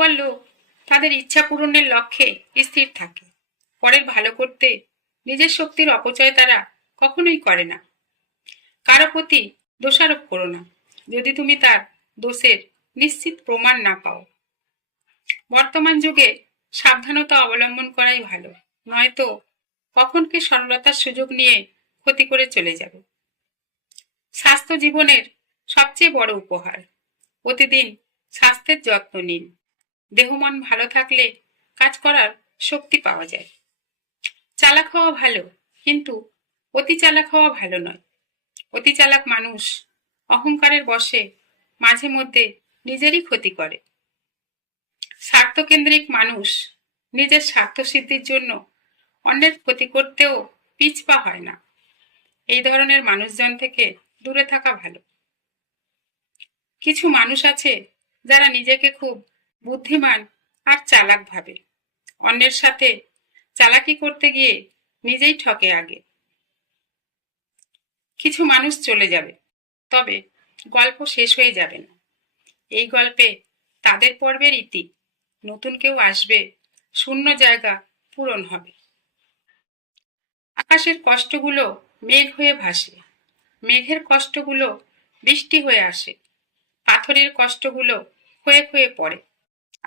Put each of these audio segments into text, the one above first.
স্বার্থপর লোক তাদের ইচ্ছা পূরণের লক্ষ্যে স্থির থাকে। পরের ভালো করতে নিজের শক্তির অপচয় তারা কখনোই করে না। কারো প্রতি দোষারোপ করো না যদি তুমি তার দোষের নিশ্চিত প্রমাণ না পাও। বর্তমান যুগে সাবধানতা অবলম্বন করাই ভালো, নয়তো কখন কে সরলতার সুযোগ নিয়ে ক্ষতি করে চলে যাবে। স্বাস্থ্য জীবনের সবচেয়ে বড় উপহার। প্রতিদিন স্বাস্থ্যের যত্ন নিন। দেহ মন ভালো থাকলে কাজ করার শক্তি পাওয়া যায়। চালাক হওয়া ভালো, কিন্তু অতি চালাক হওয়া ভালো নয়। অতি চালাক মানুষ অহংকারের বশে মাঝে মধ্যে নিজেরই ক্ষতি করে। স্বার্থকেন্দ্রিক মানুষ নিজের স্বার্থ সিদ্ধির জন্য অন্যের ক্ষতি করতেও পিছপা হয় না। এই ধরনের মানুষজন থেকে দূরে থাকা ভালো। কিছু মানুষ আছে যারা নিজেকে খুব বুদ্ধিমান আর চালাক ভাবে। অন্যের সাথে চালাকি করতে গিয়ে নিজেই ঠকে আগে। কিছু মানুষ চলে যাবে, তবে গল্প শেষ হয়ে যাবে না। এই গল্পে তাদের পর্বের ইতি। নতুন কেউ আসবে, শূন্য জায়গা পূরণ হবে। আকাশের কষ্টগুলো মেঘ হয়ে ভাসে, মেঘের কষ্টগুলো বৃষ্টি হয়ে আসে, পাথরের কষ্টগুলো ক্ষয়ে ক্ষয়ে পড়ে,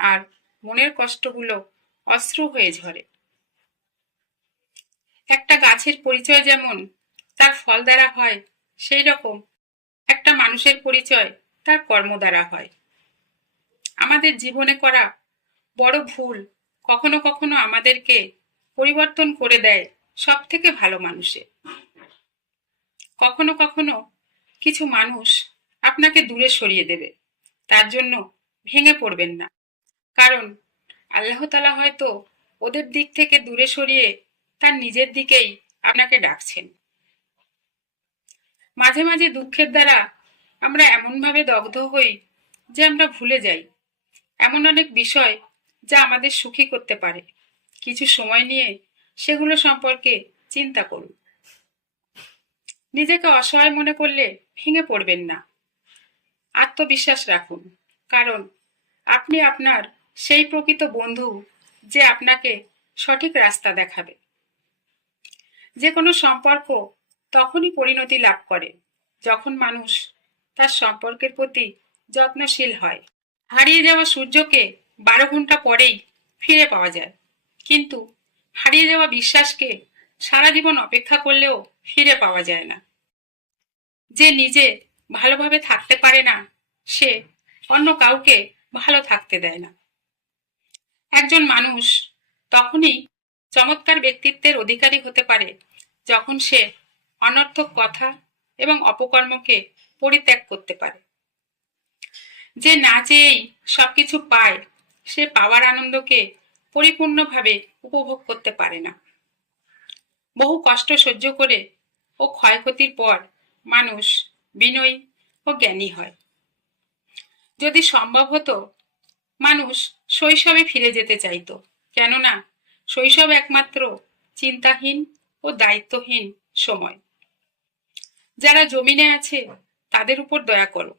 আর মনের কষ্টগুলো অশ্রু হয়ে ঝরে। একটা গাছের পরিচয় যেমন তার ফল দ্বারা হয়, সেই রকম একটা মানুষের পরিচয় তার কর্ম দ্বারা হয়। আমাদের জীবনে করা বড় ভুল কখনো কখনো আমাদেরকে পরিবর্তন করে দেয় সব থেকে ভালো মানুষে। কখনো কখনো কিছু মানুষ আপনাকে দূরে সরিয়ে দেবে, তার জন্য ভেঙে পড়বেন না। কারণ আল্লাহ তাআলা হয়তো ওদের দিক থেকে দূরে সরিয়ে তার নিজের দিকেই আপনাকে ডাকছেন। মাঝে মাঝে দুঃখের দ্বারা আমরা এমনভাবে দগ্ধ হই যে আমরা ভুলে যাই এমন অনেক বিষয় যা আমাদের সুখী করতে পারে। কিছু সময় নিয়ে সেগুলো সম্পর্কে চিন্তা করুন। নিজেকে অসহায় মনে করলে ভেঙে পড়বেন না, আত্মবিশ্বাস রাখুন। কারণ আপনি আপনার সেই প্রকৃত বন্ধু যে আপনাকে সঠিক রাস্তা দেখাবে। যে কোনো সম্পর্ক তখনই পরিণতি লাভ করে যখন মানুষ তার সম্পর্কের প্রতি যত্নশীল হয়। হারিয়ে যাওয়া সূর্যকে 12 ঘন্টা পরেই ফিরে পাওয়া যায়, কিন্তু হারিয়ে যাওয়া বিশ্বাসকে সারা জীবন অপেক্ষা করলেও ফিরে পাওয়া যায় না। যে নিজে ভালোভাবে থাকতে পারে না, সে অন্য কাউকে ভালো থাকতে দেয় না। একজন মানুষ তখনই চমৎকার ব্যক্তিত্বের অধিকারী হতে পারে যখন সে অনর্থক কথা এবং অপকর্মকে পরিত্যাগ করতে পারে। যে না চেয়েই সবকিছু পায়, সে পাওয়ার আনন্দকে পরিপূর্ণভাবে উপভোগ করতে পারে না। বহু কষ্ট সহ্য করে ও ক্ষয়ক্ষতির পর মানুষ বিনয়ী ও জ্ঞানী হয়। যদি সম্ভব হতো, মানুষ শৈশবে ফিরে যেতে চাইতো, কেননা শৈশব একমাত্র চিন্তাহীন ও দায়িত্বহীন সময়। যারা জমিনে আছে তাদের উপর দয়া করো,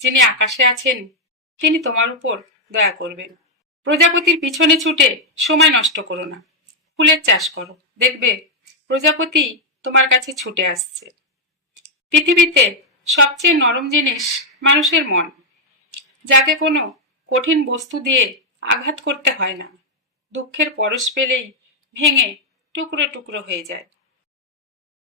যিনি আকাশে আছেন তিনি তোমার উপর দয়া করবেন। প্রজাপতির পিছনে ছুটে সময় নষ্ট করো না, ফুলের চাষ করো, দেখবে প্রজাপতি তোমার কাছে ছুটে আসছে। পৃথিবীতে সবচেয়ে নরম জিনিস মানুষের মন, যাকে কোনো কঠিন বস্তু দিয়ে আঘাত করতে হয় না। দুঃখের পরশ পেলেই ভেঙে টুকরো টুকরো হয়ে যায়।